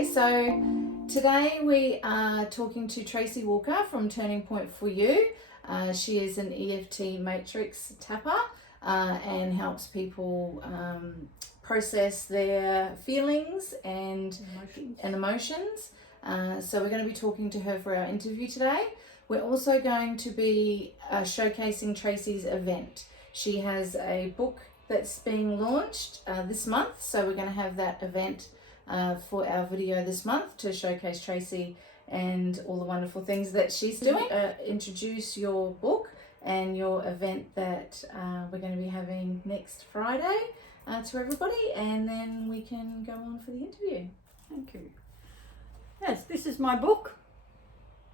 Okay, so today we are talking to Tracey Walker from Turning Point for You. She is an EFT Matrix Tapper and helps people process their feelings and emotions. So we're going to be talking to her for our interview today. We're also going to be showcasing Tracey's event. She has a book that's being launched this month, so we're going to have that event for our video this month to showcase Tracey and all the wonderful things that she's doing. Introduce your book and your event that we're going to be having next Friday to everybody, and then we can go on for the interview. Thank you. Yes, this is my book.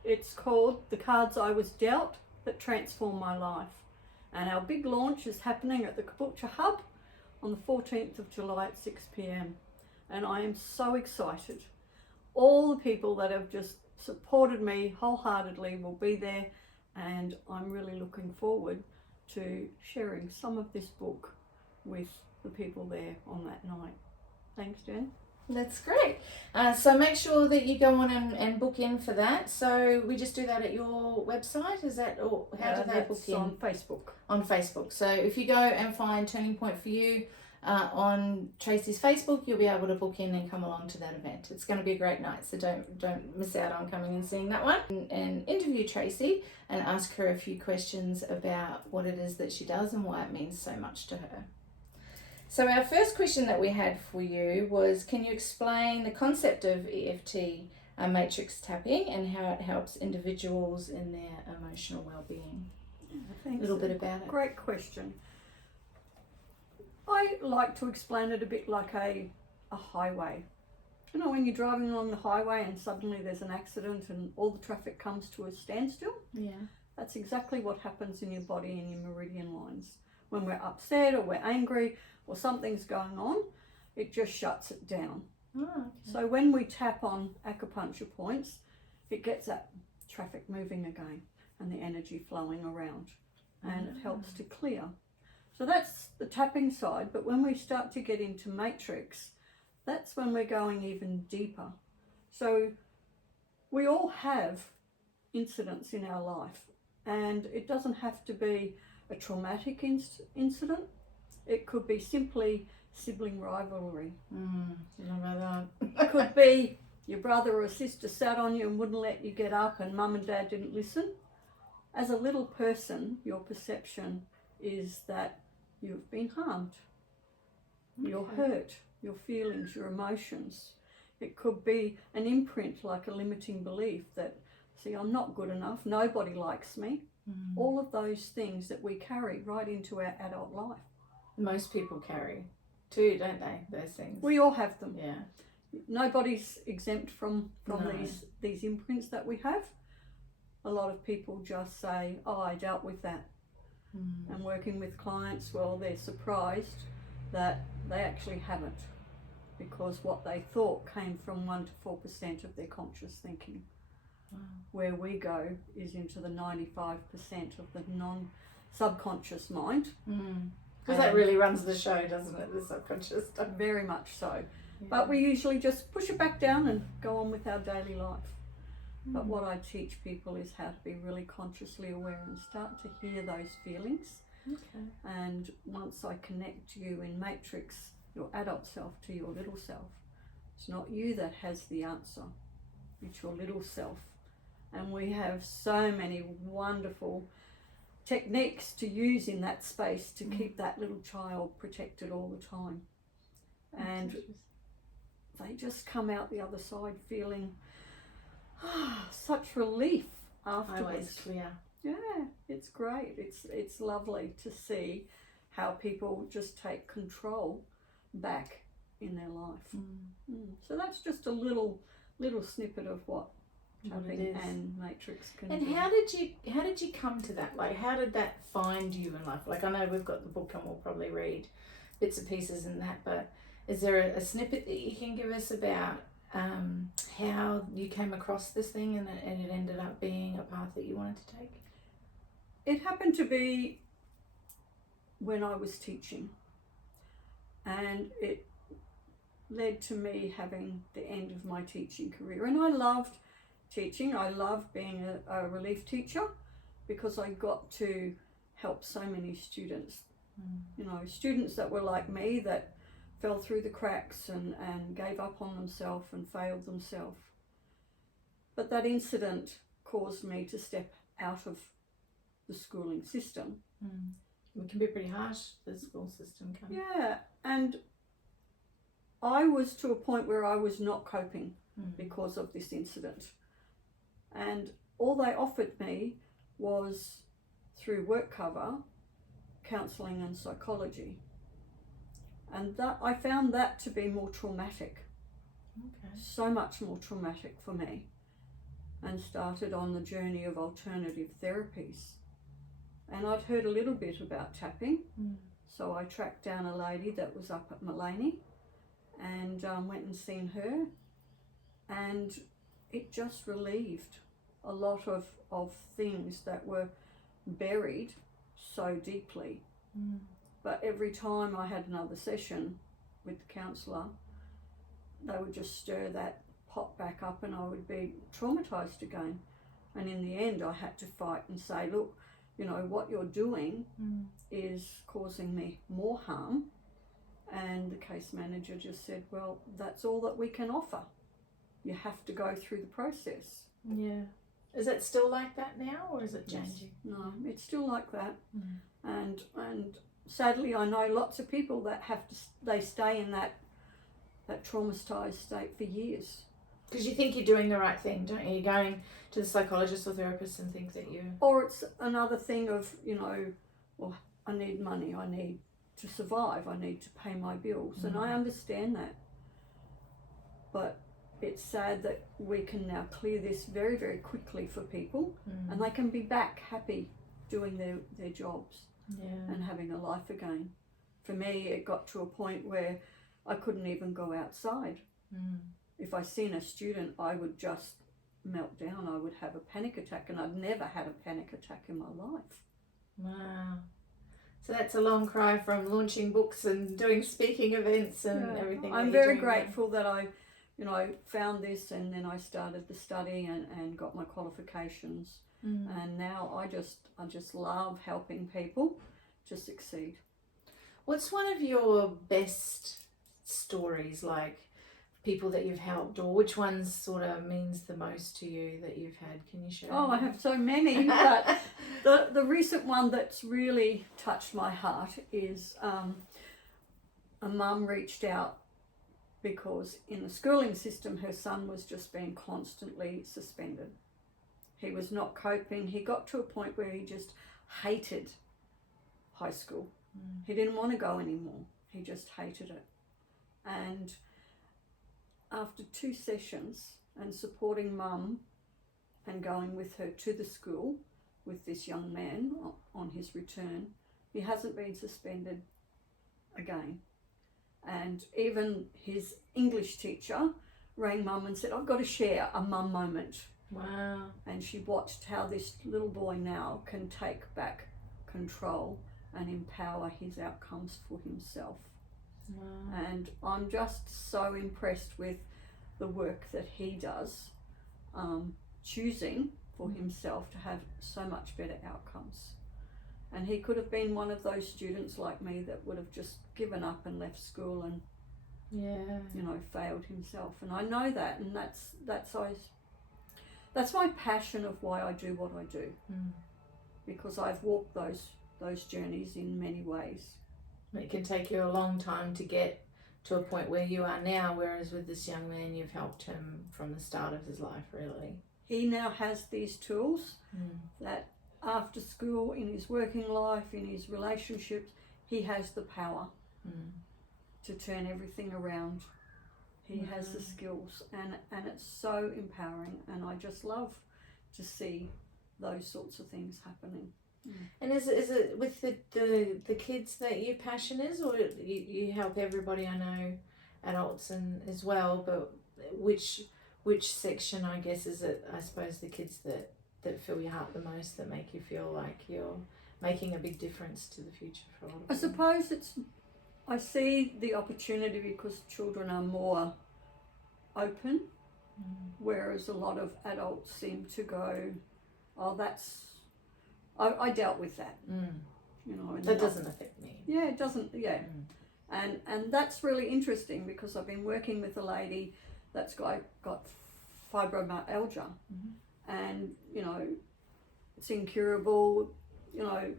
It's called The Cards I Was Dealt That Transformed My Life. And our big launch is happening at the Caboolture Hub on the 14th of July at 6 p.m. And I am so excited. All the people that have just supported me wholeheartedly will be there, and I'm really looking forward to sharing some of this book with the people there on that night. Thanks, Jen. That's great. So make sure that you go on and book in for that. So we just do that at your website? Is that, or how do they book in? On Facebook. On Facebook. So if you go and find Turning Point for You on Tracey's Facebook, you'll be able to book in and come along to that event. It's going to be a great night, so don't miss out on coming and seeing that one. And interview Tracey and ask her a few questions about what it is that she does and why it means so much to her. So our first question that we had for you was, can you explain the concept of EFT Matrix Tapping and how it helps individuals in their emotional well-being? A little bit about it. Great question. I like to explain it a bit like a highway. You know, when you're driving along the highway and suddenly there's an accident and all the traffic comes to a standstill. Yeah. That's exactly what happens in your body and your meridian lines. When we're upset or we're angry or something's going on, it just shuts it down. Oh, okay. So when we tap on acupuncture points, it gets that traffic moving again and the energy flowing around, and it helps to clear. So that's the tapping side, but when we start to get into matrix, that's when we're going even deeper. So we all have incidents in our life, and it doesn't have to be a traumatic incident. It could be simply sibling rivalry. It could be your brother or sister sat on you and wouldn't let you get up, and mum and dad didn't listen. As a little person, your perception is that you've been harmed. Okay. You're hurt, your feelings, your emotions. It could be an imprint, like a limiting belief that, see, I'm not good enough, nobody likes me. All of those things that we carry right into our adult life. Most people carry too, don't they, those things? We all have them. Yeah. Nobody's exempt from No. these imprints that we have. A lot of people just say, oh, I dealt with that. And working with clients, well, they're surprised that they actually haven't, because what they thought came from 1 to 4% of their conscious thinking. Wow. Where we go is into the 95% of the non-subconscious mind. Because that really runs the show, doesn't it, the subconscious stuff? Very much so. Yeah. But we usually just push it back down and go on with our daily life. But what I teach people is how to be really consciously aware and start to hear those feelings. Okay. And once I connect you in matrix, your adult self to your little self, it's not you that has the answer, it's your little self. And we have so many wonderful techniques to use in that space to keep that little child protected all the time. And they just come out the other side feeling such relief afterwards. Yeah, it's great. It's lovely to see how people just take control back in their life. So that's just a little snippet of what tapping and matrix can do. And how did you come to that? Like, how did that find you in life? Like, I know we've got the book and we'll probably read bits and pieces in that, but is there a snippet that you can give us about how you came across this thing and it ended up being a path that you wanted to take? It happened to be when I was teaching, and it led to me having the end of my teaching career. And I loved teaching. I loved being a relief teacher because I got to help so many students. You know, students that were like me, that fell through the cracks and gave up on themselves and failed themselves. But that incident caused me to step out of the schooling system. It can be pretty harsh, the school system can. Yeah, and I was to a point where I was not coping because of this incident. And all they offered me was, through work cover, counselling and psychology. And that I found that to be more traumatic. Okay. So much more traumatic for me. And started on the journey of alternative therapies. And I'd heard a little bit about tapping. So I tracked down a lady that was up at Mullaney and went and seen her. And it just relieved a lot of things that were buried so deeply. But every time I had another session with the counsellor, they would just stir that pot back up and I would be traumatised again. And in the end I had to fight and say, look, you know, what you're doing is causing me more harm. And the case manager just said, well, that's all that we can offer. You have to go through the process. Yeah. Is it still like that now, or is it changing? No, it's still like that. And sadly, I know lots of people that they stay in that traumatised state for years. Because you think you're doing the right thing, don't you? You're going to the psychologist or therapist and think that you... Or it's another thing of, you know, well, I need money, I need to survive, I need to pay my bills. And I understand that. But it's sad that we can now clear this very, very quickly for people and they can be back happy doing their jobs and having a life again. For me, it got to a point where I couldn't even go outside. If I seen a student, I would just melt down. I would have a panic attack, and I'd never had a panic attack in my life. Wow. So that's a long cry from launching books and doing speaking events and everything. I'm very grateful that I, you know, found this, and then I started the study and got my qualifications. And now I just love helping people to succeed. What's one of your best stories, like people that you've helped, or which ones sort of means the most to you that you've had? Can you share? Oh, I have so many, but the recent one that's really touched my heart is a mum reached out because in the schooling system her son was just being constantly suspended. He was not coping. He got to a point where he just hated high school. He didn't want to go anymore. He just hated it. And after 2 sessions and supporting mum and going with her to the school with this young man on his return, he hasn't been suspended again. And even his English teacher rang mum and said, I've got to share a mum moment. Wow. And she watched how this little boy now can take back control and empower his outcomes for himself. Wow. And I'm just so impressed with the work that he does, choosing for himself to have so much better outcomes. And he could have been one of those students like me that would have just given up and left school and you know, failed himself. And I know that, and that's my passion of why I do what I do, because I've walked those journeys in many ways. It can take you a long time to get to a point where you are now, whereas with this young man, you've helped him from the start of his life, really. He now has these tools that after school, in his working life, in his relationships, he has the power to turn everything around. He has the skills, and it's so empowering, and I just love to see those sorts of things happening. And is it with the kids that your passion is, or you help everybody? I know adults and as well, but which section, I guess, is it? I suppose the kids that fill your heart the most, that make you feel like you're making a big difference to the future for all of them. I suppose it's I see the opportunity because children are more open, whereas a lot of adults seem to go, oh, that's, I dealt with that. You know, That doesn't affect me. Yeah, it doesn't, yeah. And that's really interesting because I've been working with a lady that's got fibromyalgia, and, you know, it's incurable, you know,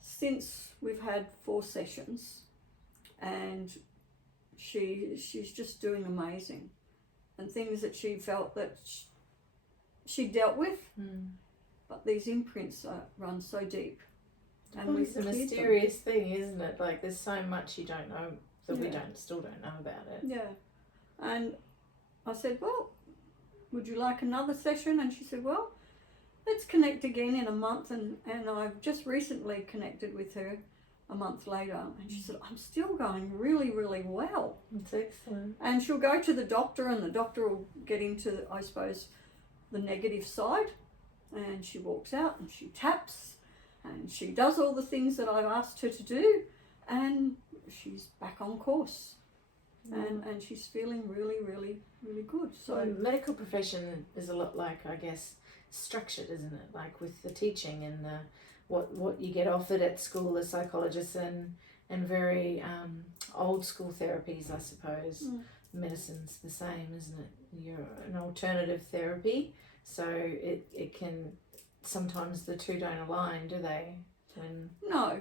since we've had 4 sessions, and she's just doing amazing, and things that she felt that she dealt with, but these imprints run so deep. And it's a mysterious thing, isn't it? Like, there's so much you don't know that we still don't know about it. Yeah. And I said, well, would you like another session? And she said, well, let's connect again in a month. And I've just recently connected with her a month later, and she said, I'm still going really, really well. That's excellent. And she'll go to the doctor, and the doctor will get into, I suppose, the negative side, and she walks out and she taps and she does all the things that I've asked her to do, and she's back on course. And she's feeling really, really, really good. So the medical profession is a lot like, I guess, structured, isn't it? Like with the teaching and the what you get offered at school as psychologists, and very old school therapies, I suppose. Medicine's the same, isn't it? You're an alternative therapy, so it can, sometimes the two don't align, do they? No,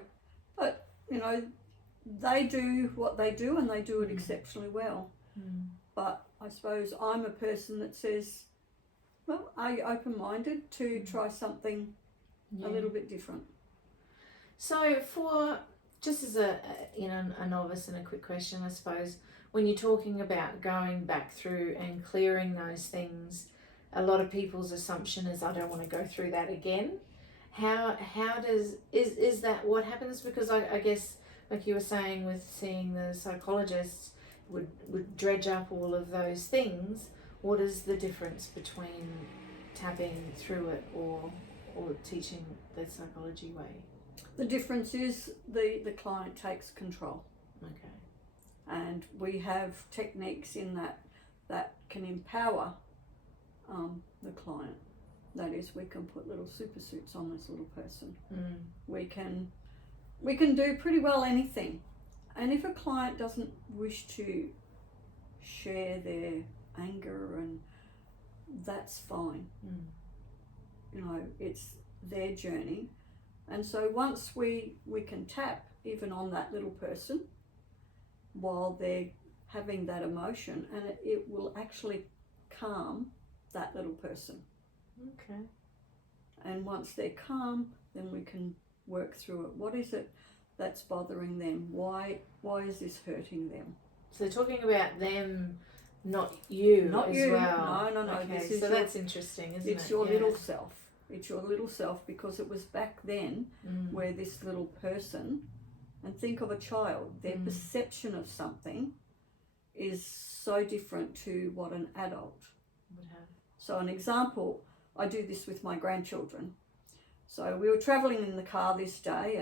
but you know, they do what they do, and they do it exceptionally well. But I suppose I'm a person that says, well, are you open-minded to try something a little bit different? So for, just as a novice, and a quick question, I suppose, when you're talking about going back through and clearing those things, a lot of people's assumption is, I don't want to go through that again. How is that what happens? Because I guess, like you were saying, with seeing the psychologists would dredge up all of those things. What is the difference between tapping through it or teaching the psychology way? The difference is the client takes control. Okay. And we have techniques in that can empower the client. That is, we can put little super suits on this little person. We can do pretty well anything. And if a client doesn't wish to share their anger, and that's fine. You know, it's their journey. And so once we can tap even on that little person while they're having that emotion, and it will actually calm that little person. Okay. And once they're calm, then we can work through it. What is it that's bothering them? Why is this hurting them? So they're talking about them, not you. Not as you. well. No. Okay, This is so that's interesting, isn't it? It's your little self. It's your little self, because it was back then where this little person, and think of a child, their perception of something is so different to what an adult would have. So an example, I do this with my grandchildren. So we were travelling in the car this day,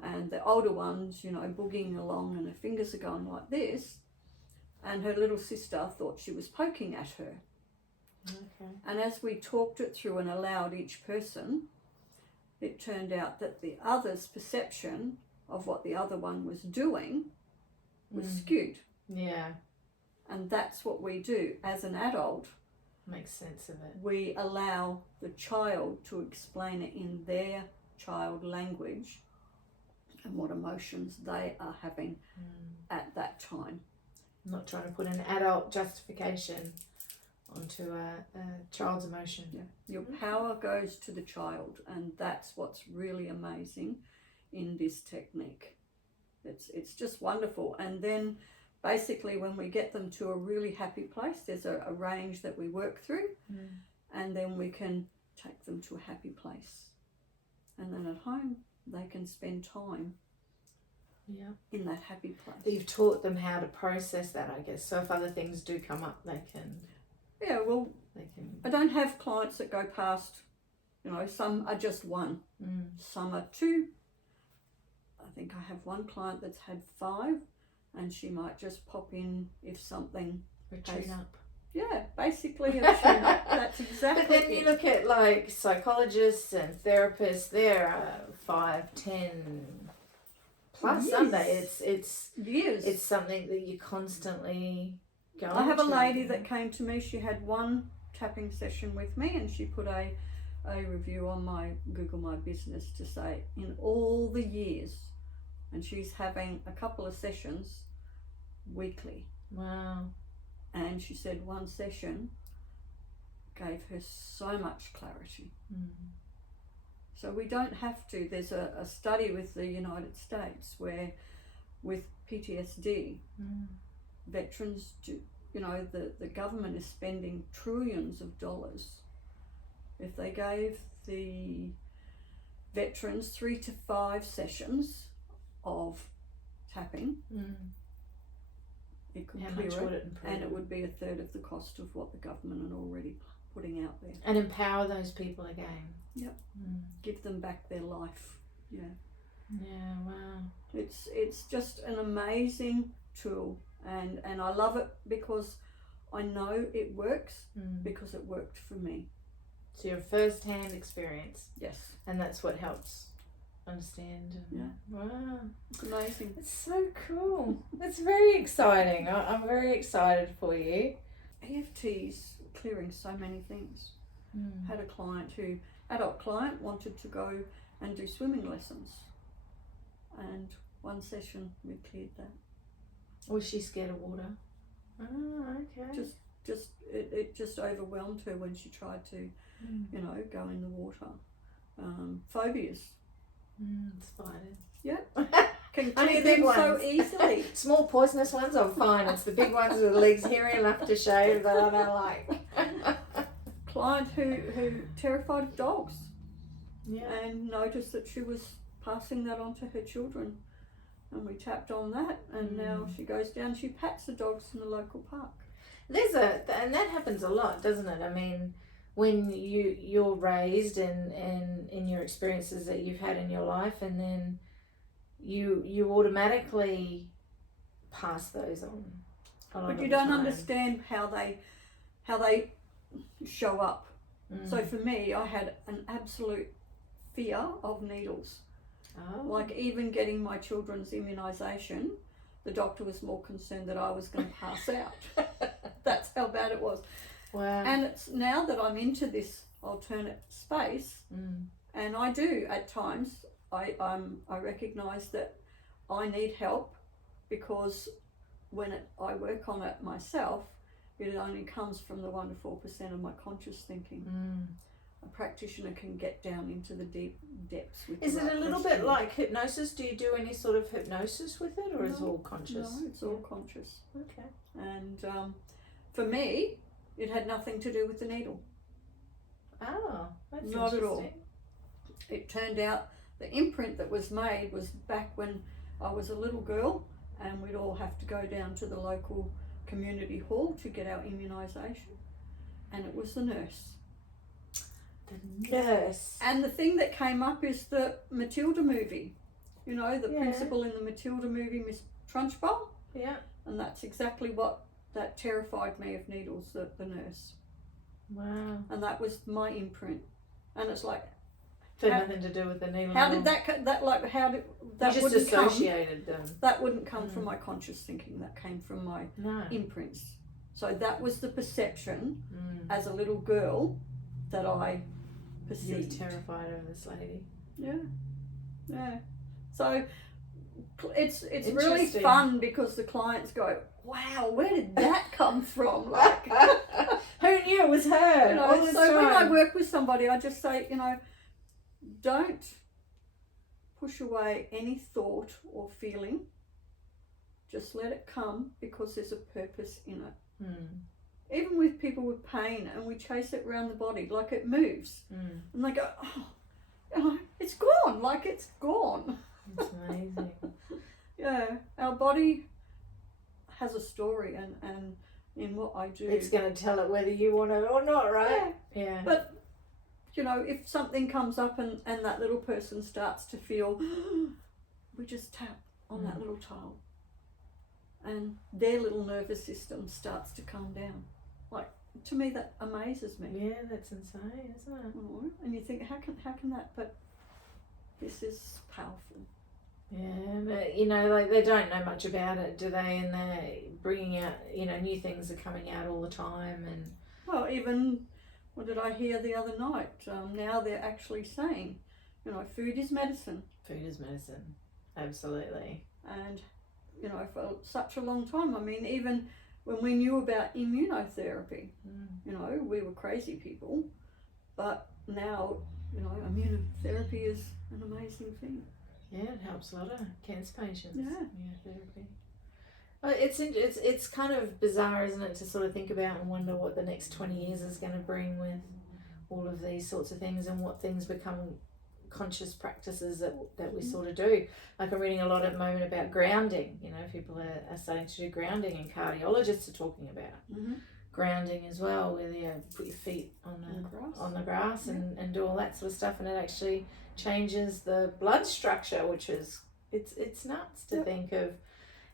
and the older one's, you know, boogieing along, and her fingers are going like this, and her little sister thought she was poking at her. Okay. And as we talked it through and allowed each person, it turned out that the other's perception of what the other one was doing was skewed. Yeah. And that's what we do as an adult. Makes sense of it. We allow the child to explain it in their child language and what emotions they are having at that time. Not trying to put an adult justification onto a child's emotion. Yeah. Your power goes to the child, and that's what's really amazing in this technique. It's just wonderful. And then basically when we get them to a really happy place, there's a range that we work through, and then we can take them to a happy place. And then at home, they can spend time in that happy place. You've taught them how to process that, I guess. So if other things do come up, they can... Yeah, well, I don't have clients that go past, you know, some are just 1, some are 2, I think I have one client that's had 5, and she might just pop in if something. A tune-up. Yeah, basically a tune-up. That's exactly But then you look at like psychologists and therapists, they're 5, 10 plus Years. Sunday. It's years. It's something that you constantly go I have a to. lady that came to me. She had one tapping session with me, and she put a review on my Google My Business to say in all the years, and she's having a couple of sessions weekly. Wow. And she said one session gave her so much clarity. So we don't have to. There's a study with the United States where with PTSD, veterans do, the government is spending trillions of dollars. If they gave the veterans 3 to 5 sessions of tapping, it could clear it, and it would be 1/3 of the cost of what the government are already putting out there. And empower those people again. Yep. Give them back their life. Yeah. Yeah, wow. It's just an amazing tool, and I love it because I know it works because it worked for me. So your first-hand experience. Yes. And that's what helps understand. Yeah. Wow. It's amazing. It's so cool. It's very exciting. I'm very excited for you. EFT's clearing so many things. Had a adult client wanted to go and do swimming lessons, and one session we cleared that. Was she scared of water? Oh, okay. It just overwhelmed her when she tried to, go in the water. Phobias. Spiders. Yeah. Can Only clear the big them so ones. easily. Small poisonous ones I'm fine. It's the big ones with the legs hairy enough to shave that I don't like. Client who terrified of dogs. Yeah. And noticed that she was passing that on to her children, and we tapped on that, and now she goes down, she pats the dogs in the local park. And that happens a lot, doesn't it? I mean, when you're raised and in your experiences that you've had in your life, and then you automatically pass those on. But you don't understand how they show up. So for me, I had an absolute fear of needles. Like even getting my children's immunisation, the doctor was more concerned that I was going to pass out. That's how bad it was. Wow. And it's now that I'm into this alternate space, and I do at times, I recognise that I need help, because when I work on it myself, it only comes from the 1 to 4% of my conscious thinking. A practitioner can get down into the deep depths with Is the it right a little questioning. bit like hypnosis? Do you do any sort of hypnosis with it, or is it all conscious? No, it's all conscious. Okay. And for me, it had nothing to do with the needle. Oh, that's Not at all. interesting. It turned out the imprint that was made was back when I was a little girl, and we'd all have to go down to the local community hall to get our immunisation, and it was the nurse. The nurse. And the thing that came up is the Matilda movie. The principal in the Matilda movie, Miss Trunchbull. Yeah. And that's exactly what that terrified me of needles, the nurse. Wow. And that was my imprint. And it's like, Had nothing to do with the needle. how did that how did that you just wouldn't come? associated them. That wouldn't come from my conscious thinking. That came from my No. imprints. So that was the perception as a little girl that I perceived. You were terrified of this lady. Yeah. So it's really Interesting. fun because the clients go, "Wow, where did that come from?" Like, who knew it was her? All this so when I time. work with somebody, I just say, don't push away any thought or feeling. Just let it come, because there's a purpose in it. Even with people with pain, and we chase it around the body, like it moves, and they go, "Oh, it's gone!" Like it's gone. It's amazing. Yeah, our body has a story, and in what I do, It's going to tell it whether you want it or not, right? Yeah. But if something comes up and that little person starts to feel we just tap on that little child, and their little nervous system starts to calm down. Like, to me, that amazes me. Yeah, that's insane, isn't it? And you think, how can that? But this is powerful. Yeah, but you know, like, they don't know much about it, do they? And they're bringing out, you know, new things are coming out all the time. And Well, even, what did I hear the other night? Now they're actually saying, you know, food is medicine. food is medicine, absolutely. And, you know, for such a long time, I mean, even when we knew about immunotherapy, you know, we were crazy people. But now, you know, immunotherapy is an amazing thing. Yeah, it helps a lot of cancer patients. Yeah. Immunotherapy. Well, it's kind of bizarre, isn't it, to sort of think about and wonder what the next 20 years is going to bring with all of these sorts of things, and what things become conscious practices that we sort of do. Like, I'm reading a lot at the moment about grounding. You know, people are starting to do grounding, and cardiologists are talking about grounding as well, where you put your feet on the grass and do all that sort of stuff, and it actually changes the blood structure, which is it's nuts to think of,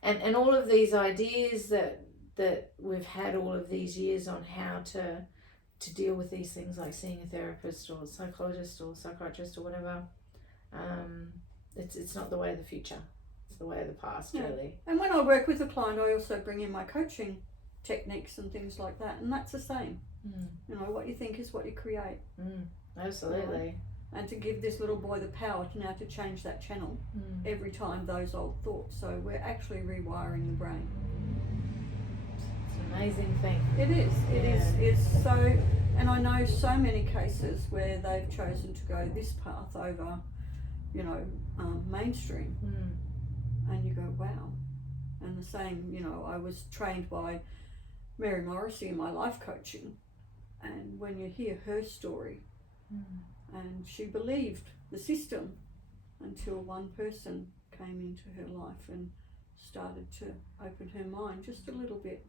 and all of these ideas that we've had all of these years on how to deal with these things, like seeing a therapist or a psychologist or psychiatrist or whatever. It's not the way of the future, it's the way of the past. Really. And when I work with a client, I also bring in my coaching techniques and things like that, and that's the same. You know, what you think is what you create. Absolutely. And to give this little boy the power to now to change that channel every time those old thoughts. So we're actually rewiring the brain. It's an amazing thing. It is. It's so, and I know so many cases where they've chosen to go this path over, you know, mainstream. And you go, wow. And the same, you know, I was trained by Mary Morrissey in my life coaching, and when you hear her story, and she believed the system until one person came into her life and started to open her mind just a little bit.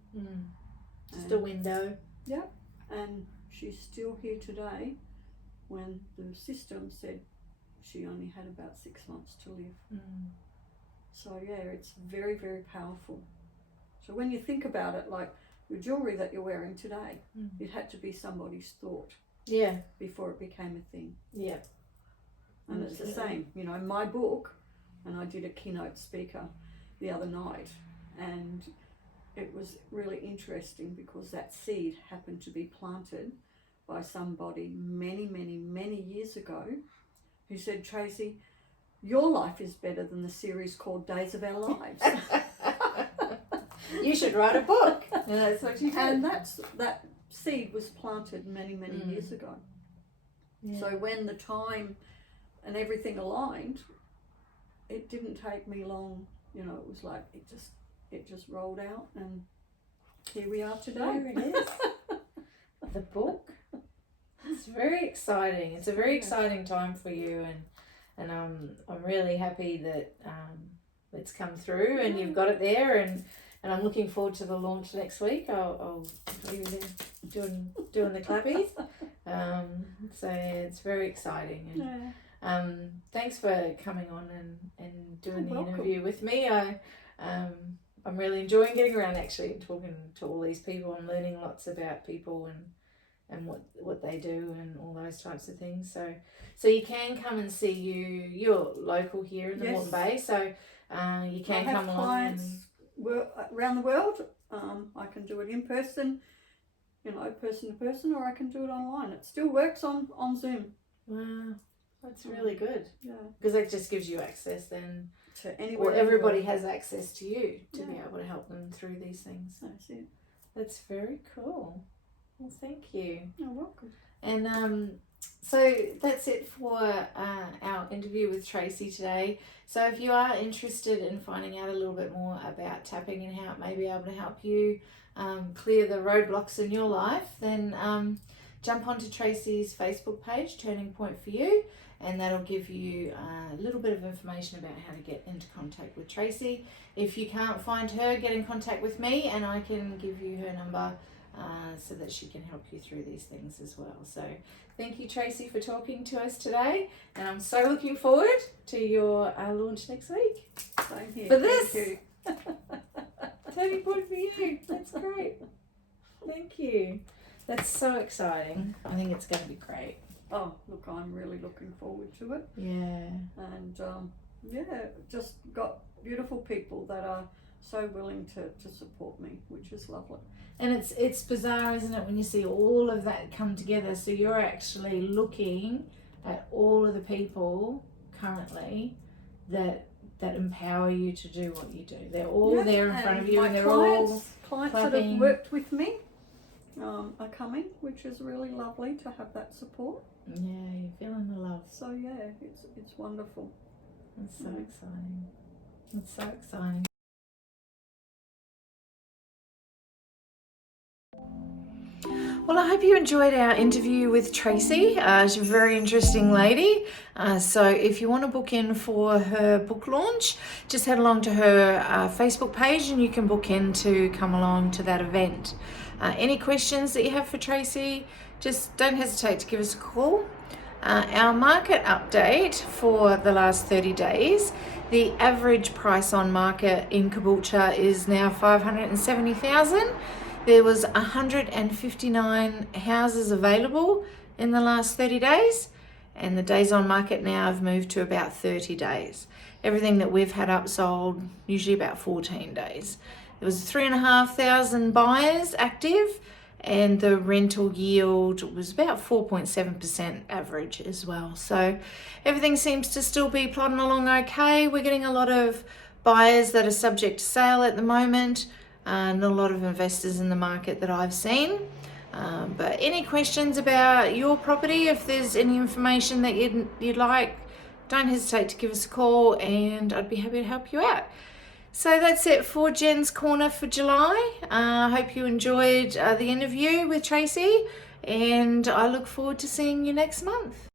Just a window. Yep. And she's still here today, when the system said she only had about 6 months to live. So yeah, it's very, very powerful. So when you think about it, like the jewellery that you're wearing today, it had to be somebody's thought. Yeah. Before it became a thing. Yeah. And it's the same, you know, my book, and I did a keynote speaker the other night, and it was really interesting because that seed happened to be planted by somebody many, many, many years ago, who said, Tracey, your life is better than the series called Days of Our Lives. You should write a book. And that's what you did. And that seed was planted many, many years ago. So when the time and everything aligned, it didn't take me long. You know, it was like it just rolled out, and here we are today. Here it is. The book. It's very exciting. It's a very exciting time for you, and I'm really happy that it's come through and you've got it there, and I'm looking forward to the launch next week. I'll be doing the clappies. So it's very exciting, and thanks for coming on and doing the interview with me. I'm really enjoying getting around actually and talking to all these people. I'm learning lots about people and what they do and all those types of things. So you can come and see you. You're local here in the Moreton Bay, so you can come along. Around the world. I can do it in person, you know, person to person, or I can do it online. It still works on Zoom. Wow, that's really good. Yeah, because that just gives you access then to anywhere. Or everybody has access to you to be able to help them through these things. That's it. That's very cool. Well, thank you. You're welcome. And so that's it for our interview with Tracey today. So if you are interested in finding out a little bit more about tapping and how it may be able to help you clear the roadblocks in your life, then jump onto Tracey's Facebook page, Turning Point for You, and that'll give you a little bit of information about how to get into contact with Tracey. If you can't find her, get in contact with me and I can give you her number so that she can help you through these things as well. So thank you, Tracey, for talking to us today, and I'm so looking forward to your launch next week. Same here. For this. Thank you. Turning point for you. That's great. Thank you. That's so exciting. I think it's going to be great. Oh, look, I'm really looking forward to it. Yeah. And just got beautiful people that are so willing to support me, which is lovely. And it's bizarre, isn't it, when you see all of that come together. So you're actually looking at all of the people currently that empower you to do what you do. They're all there in front of you, and they're all clients that have worked with me are coming, which is really lovely to have that support. Yeah, you're feeling the love. So yeah, it's wonderful. It's so exciting. It's so exciting. Well, I hope you enjoyed our interview with Tracey. She's a very interesting lady. So if you want to book in for her book launch, just head along to her Facebook page and you can book in to come along to that event. Any questions that you have for Tracey, just don't hesitate to give us a call. Our market update for the last 30 days, the average price on market in Caboolture is now $570,000. There was 159 houses available in the last 30 days, and the days on market now have moved to about 30 days. Everything that we've had upsold, usually about 14 days. There was 3,500 buyers active, and the rental yield was about 4.7% average as well. So everything seems to still be plodding along okay. We're getting a lot of buyers that are subject to sale at the moment. Not a lot of investors in the market that I've seen. But any questions about your property, if there's any information that you'd like, don't hesitate to give us a call and I'd be happy to help you out. So that's it for Jen's Corner for July. I hope you enjoyed the interview with Tracey, and I look forward to seeing you next month.